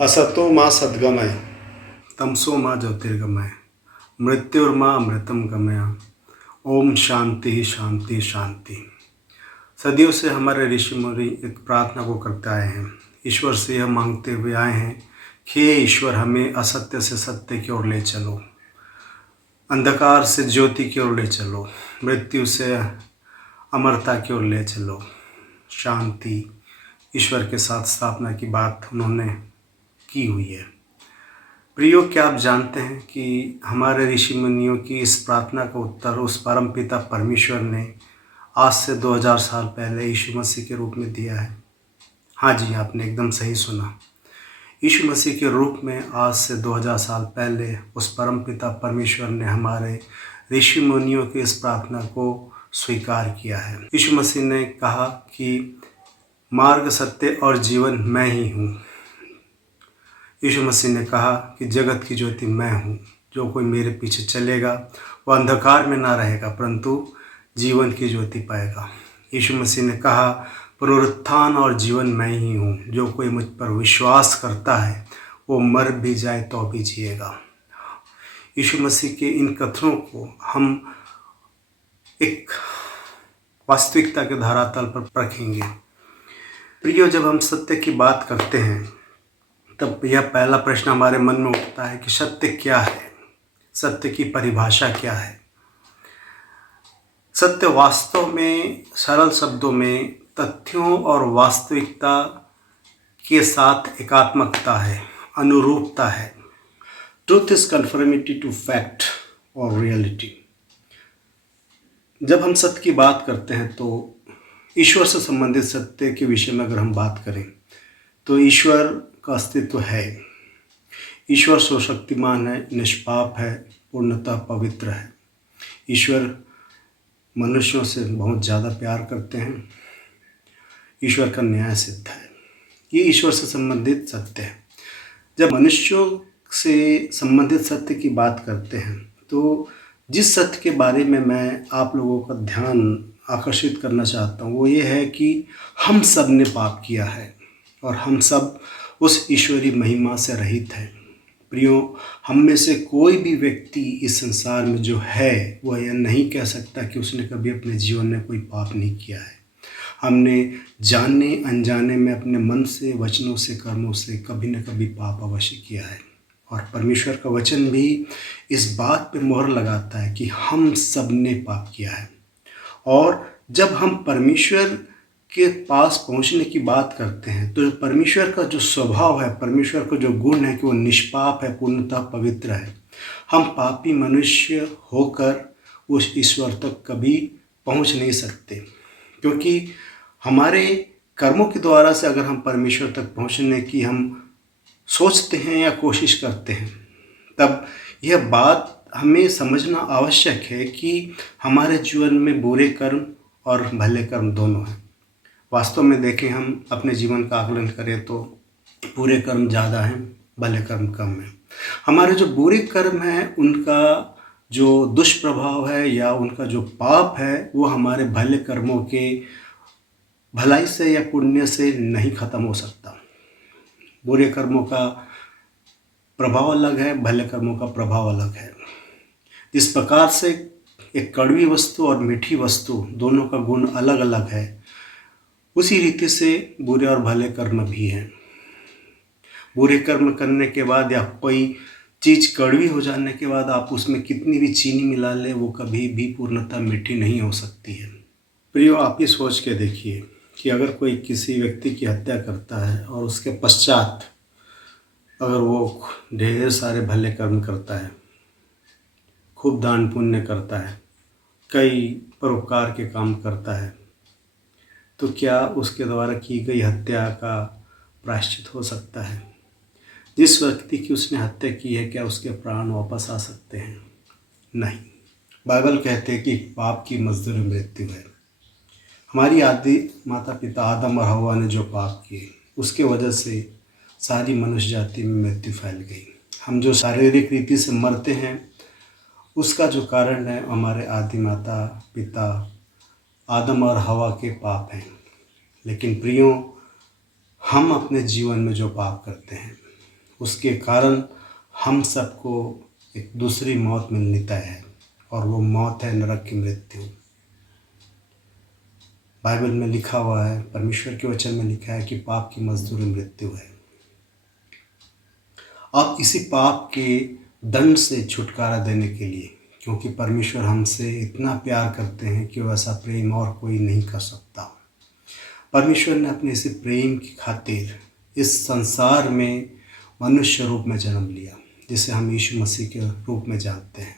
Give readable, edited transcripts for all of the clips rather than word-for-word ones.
असतो मा सद्गमय तमसो मा ज्योतिर्गमय मृत्युर्मा अमृतम गमय। ओम शांति शांति शांति। सदियों से हमारे ऋषि मुनि एक प्रार्थना को करते आए हैं। ईश्वर से यह मांगते हुए आए हैं कि हे ईश्वर, हमें असत्य से सत्य की ओर ले चलो, अंधकार से ज्योति की ओर ले चलो, मृत्यु से अमरता की ओर ले चलो। शांति ईश्वर के साथ स्थापना की बात उन्होंने की हुई है। प्रियो, क्या आप जानते हैं कि हमारे ऋषि मुनियों की इस प्रार्थना का उत्तर उस परमपिता परमेश्वर ने आज से 2000 साल पहले यीशु मसीह के रूप में दिया है। हाँ जी, आपने एकदम सही सुना। यीशु मसीह के रूप में आज से 2000 साल पहले उस परमपिता परमेश्वर ने हमारे ऋषि मुनियों की इस प्रार्थना को स्वीकार किया है। यीशु मसीह ने कहा कि मार्ग, सत्य और जीवन मैं ही हूँ। यीशु मसीह ने कहा कि जगत की ज्योति मैं हूँ, जो कोई मेरे पीछे चलेगा वह अंधकार में ना रहेगा परंतु जीवन की ज्योति पाएगा। यीशु मसीह ने कहा पुनरुत्थान और जीवन मैं ही हूँ, जो कोई मुझ पर विश्वास करता है वो मर भी जाए तो भी जिएगा। यीशु मसीह के इन कथनों को हम एक वास्तविकता के धरातल पर रखेंगे। प्रियो, जब हम सत्य की बात करते हैं तब यह पहला प्रश्न हमारे मन में उठता है कि सत्य क्या है, सत्य की परिभाषा क्या है। सत्य वास्तव में सरल शब्दों में तथ्यों और वास्तविकता के साथ एकात्मकता है, अनुरूपता है। Truth is conformity to fact और रियलिटी। जब हम सत्य की बात करते हैं तो ईश्वर से संबंधित सत्य के विषय में अगर हम बात करें तो ईश्वर का अस्तित्व है। ईश्वर सर्वशक्तिमान है, निष्पाप है, पूर्णतः पवित्र है। ईश्वर मनुष्यों से बहुत ज़्यादा प्यार करते हैं। ईश्वर का न्याय सिद्ध है। ये ईश्वर से संबंधित सत्य है। जब मनुष्यों से संबंधित सत्य की बात करते हैं तो जिस सत्य के बारे में मैं आप लोगों का ध्यान आकर्षित करना चाहता हूँ वो ये है कि हम सब ने पाप किया है और हम सब उस ईश्वरीय महिमा से रहित हैं। प्रियो, हम में से कोई भी व्यक्ति इस संसार में जो है वह यह नहीं कह सकता कि उसने कभी अपने जीवन में कोई पाप नहीं किया है। हमने जाने अनजाने में अपने मन से, वचनों से, कर्मों से कभी न कभी पाप अवश्य किया है। और परमेश्वर का वचन भी इस बात पे मोहर लगाता है कि हम सब ने पाप किया है। और जब हम परमेश्वर के पास पहुंचने की बात करते हैं तो परमेश्वर का जो स्वभाव है, परमेश्वर का जो गुण है कि वो निष्पाप है, पूर्णतः पवित्र है। हम पापी मनुष्य होकर उस ईश्वर तक कभी पहुंच नहीं सकते, क्योंकि हमारे कर्मों के द्वारा से अगर हम परमेश्वर तक पहुंचने की हम सोचते हैं या कोशिश करते हैं तब यह बात हमें समझना आवश्यक है कि हमारे जीवन में बुरे कर्म और भले कर्म दोनों हैं। वास्तव में देखें, हम अपने जीवन का आकलन करें तो बुरे कर्म ज़्यादा हैं, भले कर्म कम हैं। हमारे जो बुरे कर्म हैं उनका जो दुष्प्रभाव है या उनका जो पाप है वो हमारे भले कर्मों के भलाई से या पुण्य से नहीं ख़त्म हो सकता। बुरे कर्मों का प्रभाव अलग है, भले कर्मों का प्रभाव अलग है। जिस प्रकार से एक कड़वी वस्तु और मीठी वस्तु दोनों का गुण अलग अलग है, उसी रीति से बुरे और भले कर्म भी हैं। बुरे कर्म करने के बाद या कोई चीज़ कड़वी हो जाने के बाद आप उसमें कितनी भी चीनी मिला लें वो कभी भी पूर्णतः मीठी नहीं हो सकती है। प्रियो, आप ये सोच के देखिए कि अगर कोई किसी व्यक्ति की हत्या करता है और उसके पश्चात अगर वो ढेर सारे भले कर्म करता है, खूब दान पुण्य करता है, कई परोपकार के काम करता है, तो क्या उसके द्वारा की गई हत्या का प्रायश्चित हो सकता है? जिस व्यक्ति की उसने हत्या की है क्या उसके प्राण वापस आ सकते हैं? नहीं। बाइबल कहते हैं कि पाप की मजदूरी मृत्यु है। हमारी आदि माता पिता आदम और हव्वा ने जो पाप किए उसके वजह से सारी मनुष्य जाति में मृत्यु फैल गई। हम जो शारीरिक रीति से मरते हैं उसका जो कारण है हमारे आदि माता पिता आदम और हवा के पाप हैं। लेकिन प्रियो, हम अपने जीवन में जो पाप करते हैं उसके कारण हम सबको एक दूसरी मौत मिलनी तय है, और वो मौत है नरक की मृत्यु। बाइबल में लिखा हुआ है, परमेश्वर के वचन में लिखा है कि पाप की मजदूरी मृत्यु है। अब इसी पाप के दंड से छुटकारा देने के लिए, क्योंकि परमेश्वर हमसे इतना प्यार करते हैं कि वैसा प्रेम और कोई नहीं कर सकता, परमेश्वर ने अपने इसी प्रेम की खातिर इस संसार में मनुष्य रूप में जन्म लिया, जिसे हम यीशु मसीह के रूप में जानते हैं।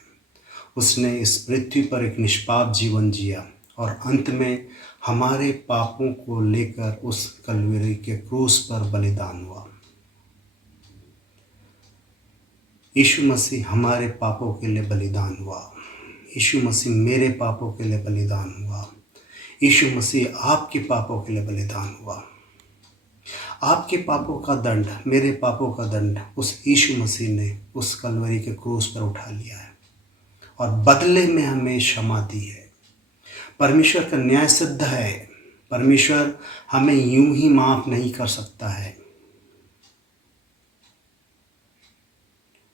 उसने इस पृथ्वी पर एक निष्पाप जीवन जिया और अंत में हमारे पापों को लेकर उस कलवरी के क्रूस पर बलिदान हुआ। यीशु मसीह हमारे पापों के लिए बलिदान हुआ। यीशु मसीह मेरे पापों के लिए बलिदान हुआ। यीशु मसीह आपके पापों के लिए बलिदान हुआ। आपके पापों का दंड, मेरे पापों का दंड उस यीशु मसीह ने उस कलवरी के क्रूस पर उठा लिया है और बदले में हमें क्षमा दी है। परमेश्वर का न्याय सिद्ध है। परमेश्वर हमें यूं ही माफ नहीं कर सकता है।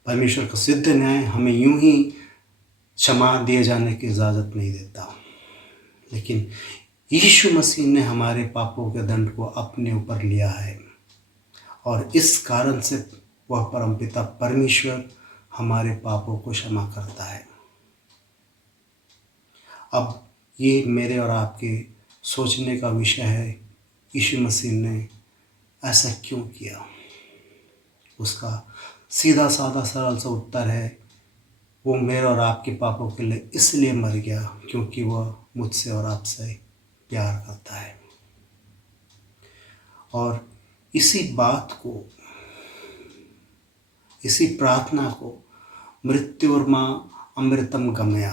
परमेश्वर का सिद्ध न्याय हमें यूं ही क्षमा दिए जाने की इजाज़त नहीं देता, लेकिन यीशु मसीह ने हमारे पापों के दंड को अपने ऊपर लिया है और इस कारण से वह परमपिता परमेश्वर हमारे पापों को क्षमा करता है। अब ये मेरे और आपके सोचने का विषय है, यीशु मसीह ने ऐसा क्यों किया। उसका सीधा साधा सरल सा उत्तर है, वो मेरे और आपके पापों के लिए इसलिए मर गया क्योंकि वह मुझसे और आपसे प्यार करता है। और इसी बात को, इसी प्रार्थना को मृत्युर्मा अमृतम गमया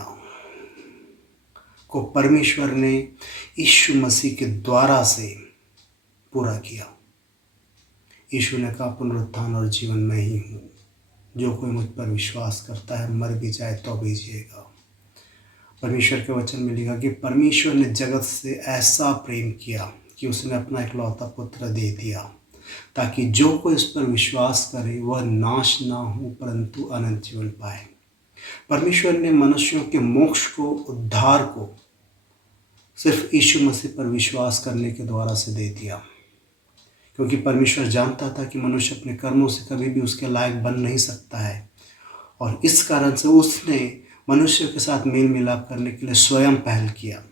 को परमेश्वर ने यीशु मसीह के द्वारा से पूरा किया। यीशु ने कहा, पुनरुत्थान और जीवन मैं ही हूँ, जो कोई मुझ पर विश्वास करता है मर भी जाए तो भी जिएगा। परमेश्वर के वचन में लिखा कि परमेश्वर ने जगत से ऐसा प्रेम किया कि उसने अपना इकलौता पुत्र दे दिया, ताकि जो कोई उस पर विश्वास करे वह नाश ना हो परंतु अनंत जीवन पाए। परमेश्वर ने मनुष्यों के मोक्ष को, उद्धार को सिर्फ यीशु मसीह पर विश्वास करने के द्वारा से दे दिया, क्योंकि परमेश्वर जानता था कि मनुष्य अपने कर्मों से कभी भी उसके लायक बन नहीं सकता है, और इस कारण से उसने मनुष्य के साथ मेल मिलाप करने के लिए स्वयं पहल किया।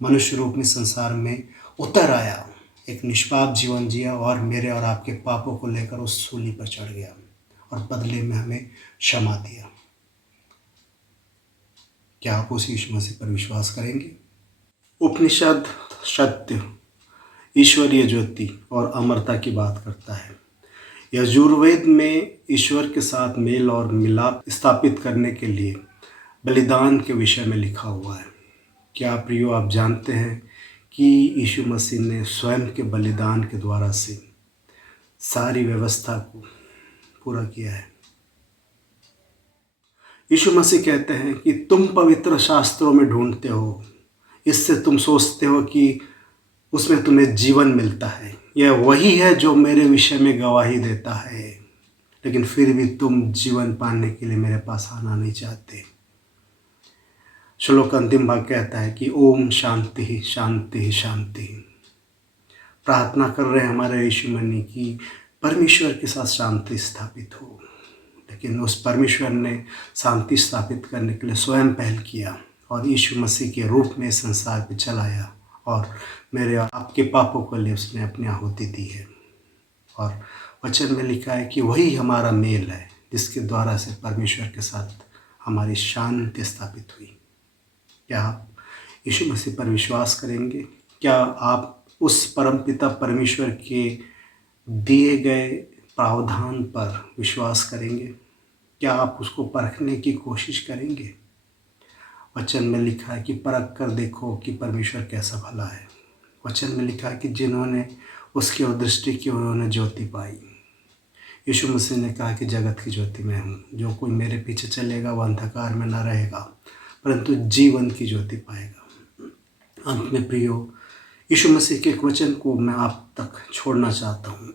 मनुष्य रूप में संसार में उतर आया, एक निष्पाप जीवन जिया और मेरे और आपके पापों को लेकर उस सूली पर चढ़ गया और बदले में हमें क्षमा दिया। क्या आप उस यीशु मसीह पर विश्वास करेंगे? उपनिषद सत्य, ईश्वरीय ज्योति और अमरता की बात करता है। यजुर्वेद में ईश्वर के साथ मेल और मिलाप स्थापित करने के लिए बलिदान के विषय में लिखा हुआ है। क्या प्रियो, आप जानते हैं कि यीशु मसीह ने स्वयं के बलिदान के द्वारा से सारी व्यवस्था को पूरा किया है। यीशु मसीह कहते हैं कि तुम पवित्र शास्त्रों में ढूंढते हो, इससे तुम सोचते हो कि उसमें तुम्हें जीवन मिलता है, यह वही है जो मेरे विषय में गवाही देता है, लेकिन फिर भी तुम जीवन पाने के लिए मेरे पास आना नहीं चाहते। श्लोक का अंतिम भाग कहता है कि ओम शांति शांति शांति। प्रार्थना कर रहे हैं हमारे यीशु मसीह की परमेश्वर के साथ शांति स्थापित हो, लेकिन उस परमेश्वर ने शांति स्थापित करने के लिए स्वयं पहल किया और यीशु मसीह के रूप में संसार पे चलाया और मेरे आपके पापों के लिए उसने अपनी आहुति दी है। और वचन में लिखा है कि वही हमारा मेल है जिसके द्वारा से परमेश्वर के साथ हमारी शांति स्थापित हुई। क्या आप यीशु मसीह पर विश्वास करेंगे? क्या आप उस परमपिता परमेश्वर के दिए गए प्रावधान पर विश्वास करेंगे? क्या आप उसको परखने की कोशिश करेंगे? वचन में लिखा है कि परख कर देखो कि परमेश्वर कैसा भला है। वचन में लिखा है कि जिन्होंने उसकी ओर दृष्टि की उन्होंने ज्योति पाई। यीशु मसीह ने कहा कि जगत की ज्योति मैं हूँ, जो कोई मेरे पीछे चलेगा वह अंधकार में न रहेगा परंतु जीवन की ज्योति पाएगा। अंत में प्रियो, यीशु मसीह के एक वचन को मैं आप तक छोड़ना चाहता हूँ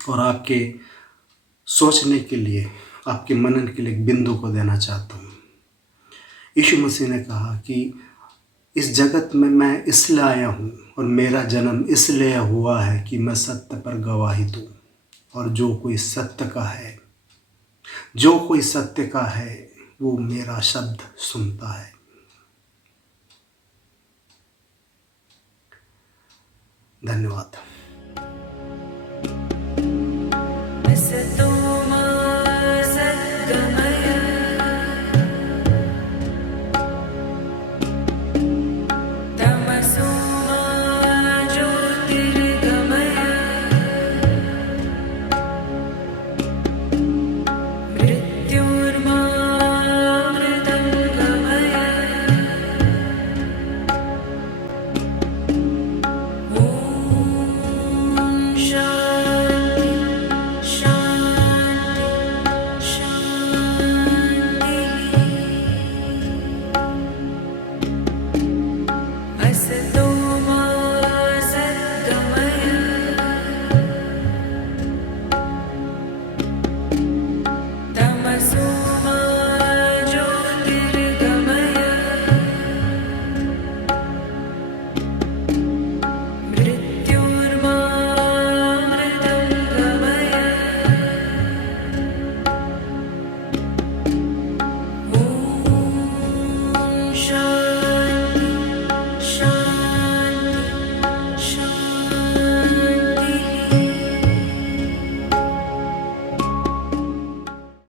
और आपके सोचने के लिए, आपके मनन के लिए एक बिंदु को देना चाहता हूँ। यीशु मसीह ने कहा कि इस जगत में मैं इसलिए आया हूँ और मेरा जन्म इसलिए हुआ है कि मैं सत्य पर गवाही दूँ। और जो कोई सत्य का है वो मेरा शब्द सुनता है। धन्यवाद।